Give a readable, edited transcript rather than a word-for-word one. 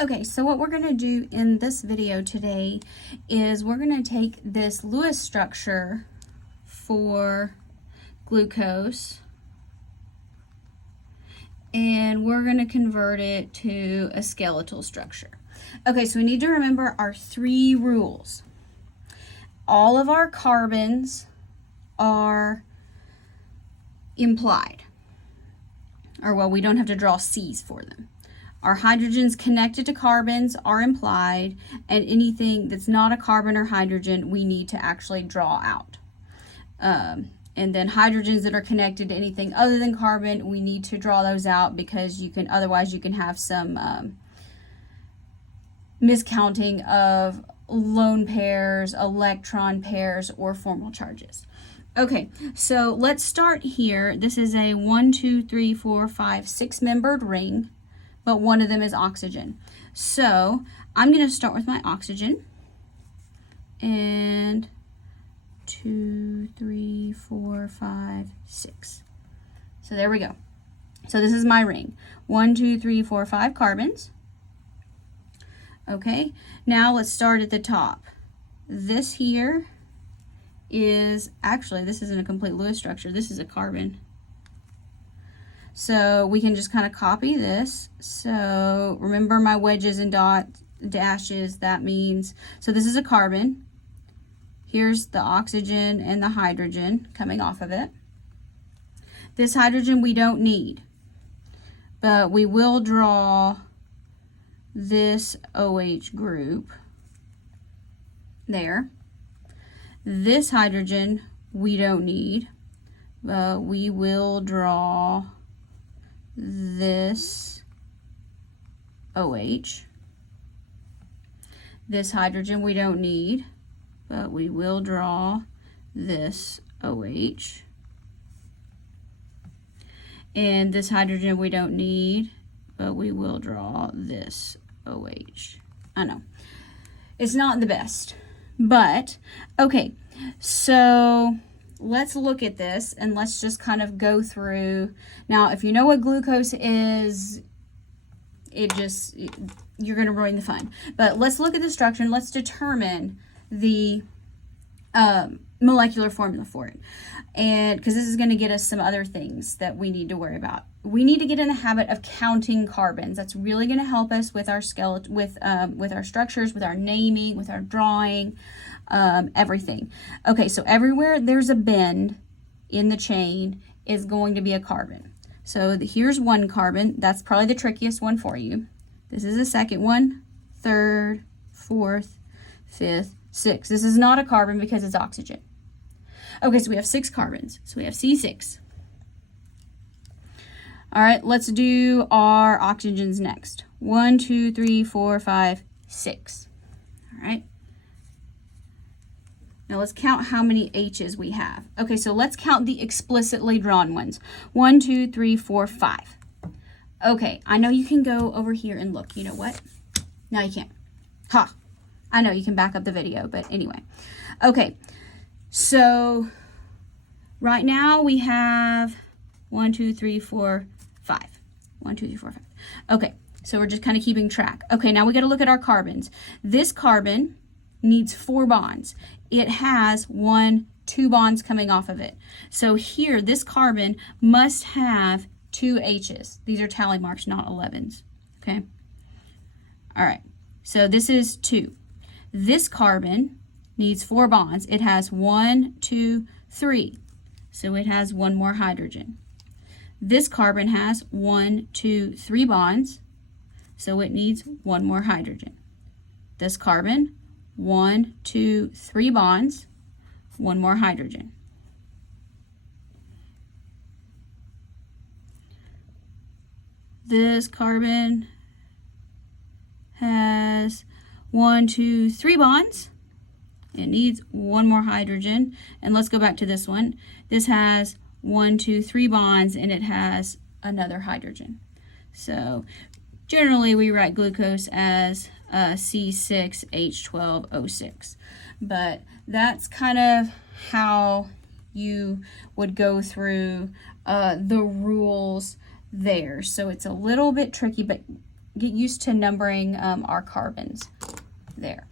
Okay, so what we're going to do in this video today is we're going to take this Lewis structure for glucose and we're going to convert it to a skeletal structure. Okay, so we need to remember our three rules. All of our carbons are implied, or well, we don't have to draw C's for them. Our hydrogens connected to carbons are implied, and anything that's not a carbon or hydrogen we need to actually draw out. And then hydrogens that are connected to anything other than carbon, we need to draw those out because otherwise you can have some miscounting of lone pairs, electron pairs, or formal charges. Okay, so let's start here. This is a 1, 2, 3, 4, 5, 6-membered ring, but one of them is oxygen. So I'm going to start with my oxygen. And 2, 3, 4, 5, 6. So there we go. So this is my ring. 1, 2, 3, 4, 5 carbons. Okay, now let's start at the top. This here is, actually this isn't a complete Lewis structure, this is a carbon. So we can just kind of copy this. So remember my wedges and dashes, that means, so this is a carbon. Here's the oxygen and the hydrogen coming off of it. This hydrogen we don't need, but we will draw this OH group there. This hydrogen we don't need, but we will draw this OH. This hydrogen we don't need, but we will draw this OH. And this hydrogen we don't need, but we will draw this OH. I know, it's not the best, but okay, so let's look at this and let's just kind of go through. Now, if you know what glucose is, you're going to ruin the fun. But let's look at the structure and let's determine the molecular formula for it. And because this is going to get us some other things that we need to worry about. We need to get in the habit of counting carbons. That's really going to help us with our skeleton, with our structures, with our naming, with our drawing, everything. Okay, so everywhere there's a bend in the chain is going to be a carbon. So here's one carbon. That's probably the trickiest one for you. This is the second one, third, fourth, fifth, sixth. This is not a carbon because it's oxygen. Okay, so we have 6 carbons. So we have C6. All right, let's do our oxygens next. 1, 2, 3, 4, 5, 6. All right. Now let's count how many H's we have. Okay, so let's count the explicitly drawn ones. 1, 2, 3, 4, 5. Okay, I know you can go over here and look. You know what? No, you can't. Ha! I know you can back up the video, but anyway. Okay, so right now we have 1, 2, 3, 4, 5. 1, 2, 3, 4, 5. Okay, so we're just kind of keeping track. Okay, now we got to look at our carbons. This carbon needs 4 bonds. It has 1, 2 bonds coming off of it. So here, this carbon must have 2 H's. These are tally marks, not 11s. Okay. All right. So this is 2. This carbon needs 4 bonds. It has 1, 2, 3. So it has 1 more hydrogen. This carbon has 1, 2, 3 bonds. So it needs 1 more hydrogen. This carbon, 1, 2, 3 bonds, 1 more hydrogen. This carbon has 1, 2, 3 bonds. It needs 1 more hydrogen. And let's go back to this one. This has 1, 2, 3 bonds, and it has another hydrogen. So generally we write glucose as C6H12O6. But that's kind of how you would go through the rules there. So it's a little bit tricky, but get used to numbering our carbons there.